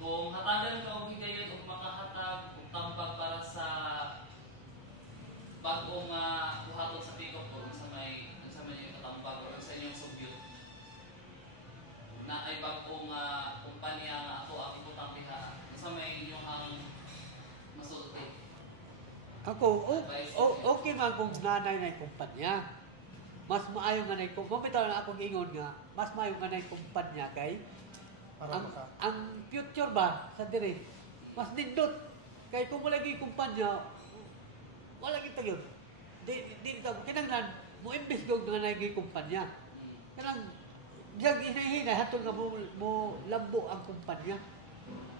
Kung hatagan ka og higayon og makahatag og tambag para sa bagong buhaton sa pick-up o sa may yung katambag o sa inyong subyot na ay bagong kumpanya nga ako ang ibutang diha sa may inyong ang masulti. Ako, okay man kung nanay na kumpanya. Mas maayo nga na bumitaw na akong ingon nga, mas maayo nga na kumpanya kay ang future ba sa dire mas nindot kay kung wala gyud kumpanya wala gyud tagyon di ta kinahanglan mo imbes gog nga nagay kumpanya kanang diag hinahinay hatod nga mo lambo ang kumpanya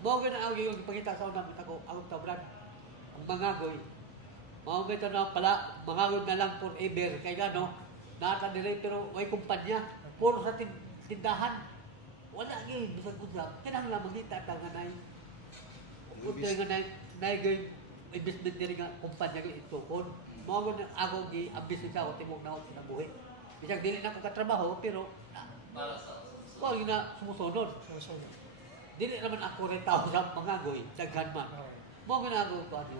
mao gyud ang yung ipakita sa una ako ang tabran ang mangagoy mao gyud na pala mangagod na lang forever kay gano nata dire pero may kumpanya puro sa tindahan wala gyud bisag usab kinahanglan makita ta nga nay utoy nga nay gyud investment diri nga kumpanya gyud itukon mao gyud ako gi ambis sa ako timog naon sa buhi bisag dili na ko katrabaho pero Para sa wala gyud na sumusunod dili naman ako rin tao sa mangagoy daghan man mao gyud ako ano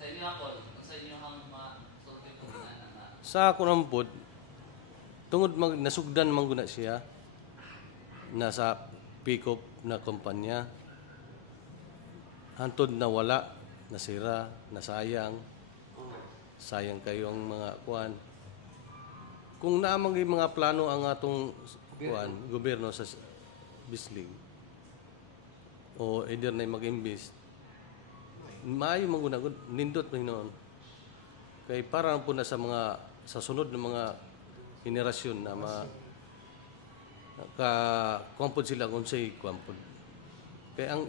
sa inyo ako sa inyo ang masulti ko na Sa ako ng pod, tungod nasugdan man guna siya nasa pick-up na kumpanya. Hantod na wala, nasira, nasayang. Sayang kayong mga kuan. Kung naamang yung mga plano ang atong kuan, gobyerno sa Bislig o either na mag-invest, maayo man guna nindot man noon. Kay parang po na sa sunod ng mga henerasyon na kuwampod sila kung sa'y kuwampod. Kaya ang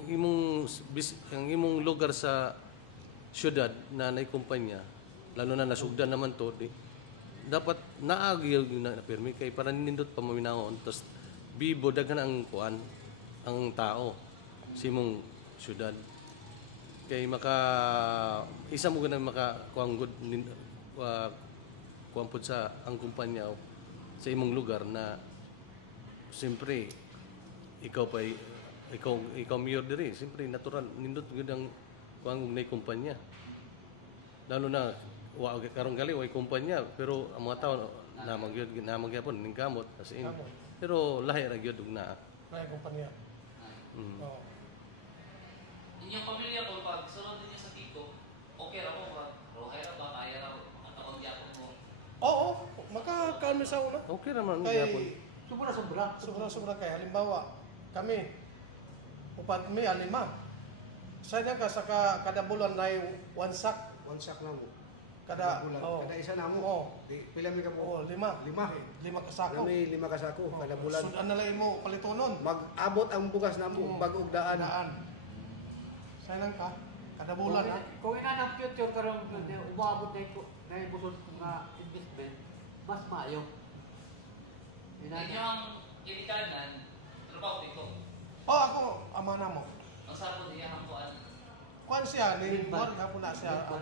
imong lugar sa syudad na naikumpanya, lalo na nasugdan naman to, dapat naagil na permi kay para nindot pa maminahon, tapos bibo daghan ang kuan, ang tao sa imong syudad. Kay isa mo ganang makakuanggod kuwampod sa ang kumpanya sa imong lugar na siyempre ikaw mayor diri siyempre natural nindot gyud ang kuanggod na kumpanya lalo na karong gali way kumpanya pero ang mga tao namagyapon ning kamot as in pero lahi ra gyud na kumpanya. Inyong pamilya ko pag sunod niyo sa Tito okay ra mo ba okay ra ba kaya ra matakon gyapon mo Oo, makakalmi sa una. okay naman Kay gyapon. sobra kay halimbawa kami upat kami 5. Saya ka sa kada bulan na one sack lang mo. kada bulan. oh. Kada isa na mo. Oo. Pila mi ka Oo, po? 5. Lima. 5 kasako. Kami 5 kasako kada bulan. Sudan na lang mo palitonon. Mag-abot ang bugas na mo bag-og daan. Sayang ka kada bulan ha. kung ina ng future karon umabot na ibusod nga investment mas maayo inyo ang gitikanan trabaho dito Oh, ako ama na mo. ang sarap niya ang kuan Kuan siya ni Juan hapon na siya ako.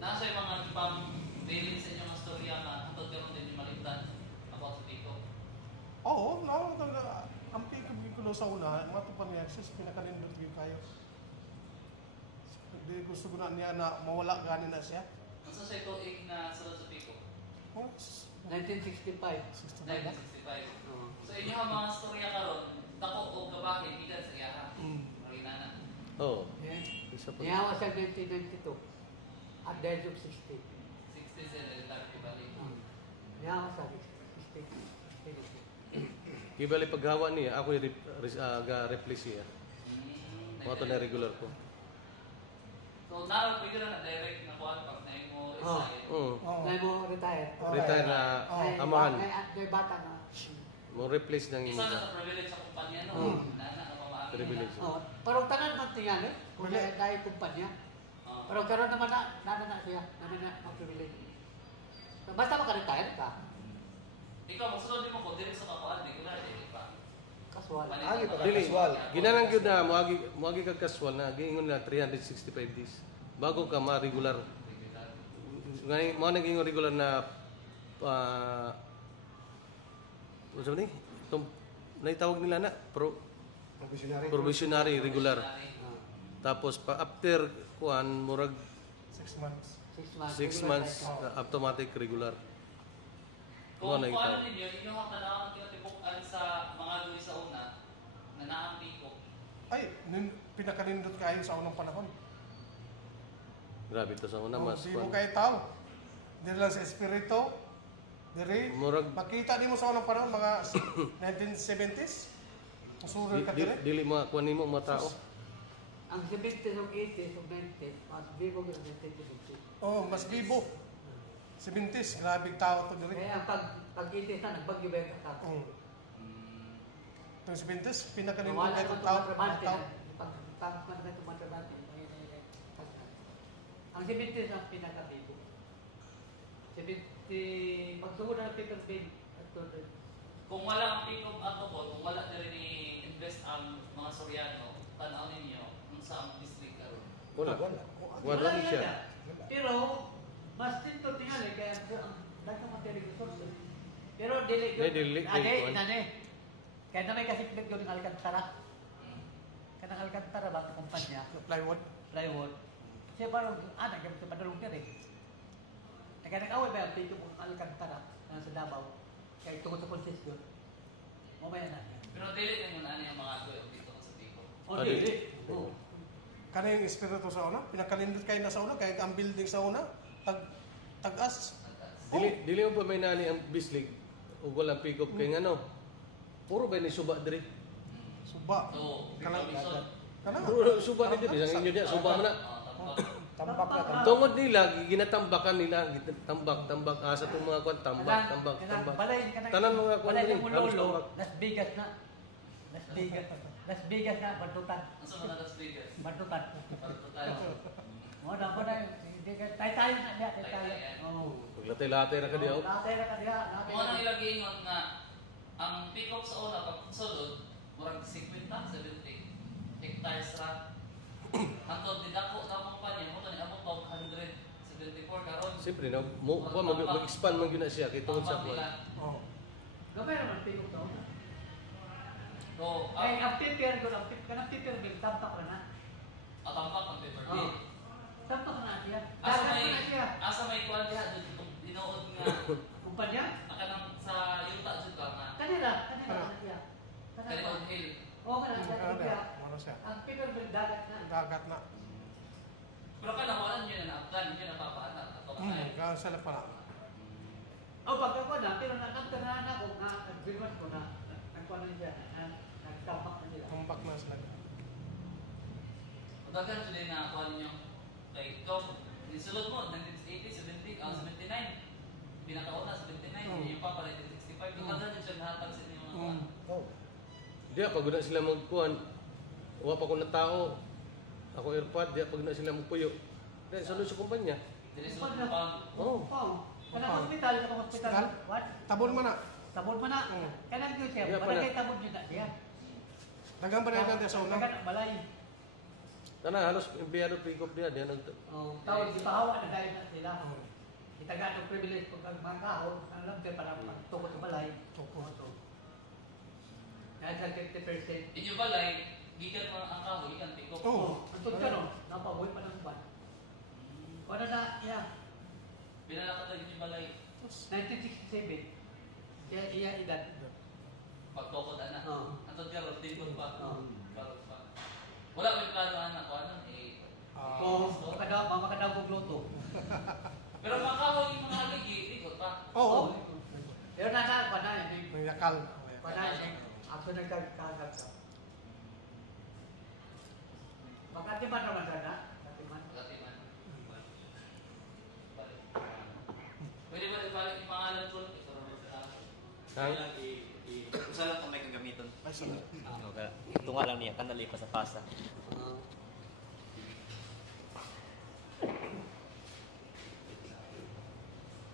nasa yung mga pang bilin sa inyong storya nga hatod karon din malimtan about sa dito Oo, no, ang pikulo sa una, mga tupan niya, sis, pinakalindot yung kayo. Hindi gusto ko na niya na mawala gani na siya. ang sa tuig na sunod sa Pico Oh, 1965 1965 sa inyo ang mga storya karon dako o kabahin gikan sa iyaha marinana Oh. yeah. Niyawa siya 1992 at the age of 60 60 sa elementarity balik niyawa siya 60 Gibali paghawa niya, ako ga-replace siya. Mga to na regular ko. so naroon pwede na direct na kuan pag na mo resign Ngayon mo retire Retire na amahan. May bata na Mo replace ng isa na sa privilege sa kumpanya no nana na pamaagi privilege. parang tanan man tingnan kung dahil kumpanya pero karon naman na siya na mag-privilege basta maka-retire ka ikaw magsunod mo ko diri sa kakuan di ko na di pa casual Agi pa Dili, kasual. ginalang gyud na moagi kag casual na giingon na 365 days bago ka ma-regular. Ngay mo naging regular na ano ni? Itong naitawag nila na pro Provisionary. probationary regular. Probationary. Ah, Tapos pa after kuan murag 6 months. 6 months. 6 months automatic regular. Kung Ano na ikaw? ano ninyo, inyo ang kanawang tinatibukan sa mga luwi sa una, na naang piko. Ay, pinakanindot kayo sa unang panahon. Grabe to sa una mas Di mo kuan. kayo tao. Dili lang sa espiritu. Diri. Murag Makita di mo sa unang panahon, mga 1970s. Musurol ka diri. dili mga kuan nimo mga tao. Ang 70s o 80s o 90s, mas bigo ng 70s. Oh, mas bibo. 70s, grabing tao to diri. Kaya ang pag 80s na, nagbagyo ba yung kakao? Itong 70s, pinakanindot Wala kayo naman tao. tumatrabante Tao. na. Pag na tumatrabante. Ang 70s ang pinakabigo. 70, pagsunod ng Peter Bin, at tuloy. Kung wala ang pick up ato po, kung wala na rin i-invest ang mga Soriano, tanaw ninyo kung saan district karon. Wala. Wala ni siya. Pero, mas dito tingali, kaya ang dapat material resources. Pero, dili, Dili, inane. Kaya na may kasiplit yun ng Alcantara. Kanang Alcantara ba, ang kumpanya, Plywood. plywood. Siya parang, anak, yung sa padulong ka rin. Kaya nag-away ba yung pito kung Alcantara na sa Davao? Kaya tungkol sa konsesyon. Mamaya na. Pero dili din mo na yung mga tuyo dito sa Pico. O, Ah, dili. Oo. Kana yung espiritu sa una. Pinakanindot kayo na sa una. Kaya ang building sa una, tag-as. Dili mo pa may nani ang bislig ug walang pick up kay ngano. Puro ba ni suba diri? Suba. So, Kanang- Robinson. Kana. Puro suba ni diri sa inyo diya suba man na. Tambak na tambak. Tungod nila ginatambakan nila, tambak asa tong mga kwan tambak. Balay, Tanan mga kwan balay diri, ng halos Lolo, tambak. Las Vegas na. Las Vegas na, Bantutan. Ang sa mga Las Vegas. Bantutan. Parto tayo. Mo na hindi ka tayo na niya, tayo. Oo. Latay-latay ra ka diya. Latay na ka diha. Kung ano ilagay ingon nga, ang pick up sa una, pag sulod, murag 50, 70 hectares ra. Hantod din ako na kumpanya, mo ni abot pa 174 karon. Siyempre na mo mag-expand man gyud na siya kay tungod sa Tambak kwan. nila. Oh. Gamay naman tingog to. So, Ay, ang prepare ko lang, kanang prepare bill, tampak na na. atambak ang paper Oo. bill. Tampak na siya. Asa Dagat may na siya. asa may kwan diha dinood nga Kumpanya? nakanang sa yuta jud ka nga Kanila na siya. Kalimon Hill. Oo, kanila Kana siya. na. Ano siya? Ang prepare bill, dagat na. Dagat na. Pero kanawalan niyo na naaptan, niyo na papaanak ato kay. Kaya sila pa na. Oh, pag ako na, pero nakantanahan ako nga, nag-bilman ko na, nagkuhan na siya, nagtamak na sila. Tumbak na sila. Dagan jud na kuan niyo kay ikaw nisulod mo 1980, 70, 79. Pinakauna 79, yung papa 1965. Dagan jud siya nahatag sa inyo mga kuan. Oh. Diya pag na sila magkuan. Wa pa ko na tao. Ako airpod diya pag na sila magpuyo. Dahil sulod sa kumpanya. Dili sulod mo pa. Oh. Kanang hospital, kanang hospital. Hospital? What? Tabon man na. Tabon mo na. Kanang yun siya, Diya pa barangay na. tabon yun na siya. Dagang ba na natin sa una? Dagan balay. Kana halos empleyado pick up diya diya nag Oh, tawag si Pahawa na dahil na sila. Itaga ng privilege pag mga kahon, ang alam kayo para magtukot sa balay. Tukot. Kahit sa 50%. Inyo balay gikan mga ang kahoy gikan pikop. Oo. Ang tun ka no, napabuhay pa ng ban. Wala na, yeah. Pinalakad inyo balay 1967. Kaya iya edad. pagtukod ana. Oo. Antod karon tingkod pa. Oo. Karon pa. Wala may plano anak ko ano eh. Kung makadawag luto. Pero makahoy yung mga aligi, tingkod pa. Oo. Pero nasa, pa na, May yakal. pa na, ako nagkagagag ka. Makatiman naman sana. Makatiman. Latiman. Pwede ba ibalik yung pangalan ko? Ito naman sa hang Usa lang kung may kagamiton. Ay, sige. Okay. Ito nga lang niya, kanali pa sa pasa.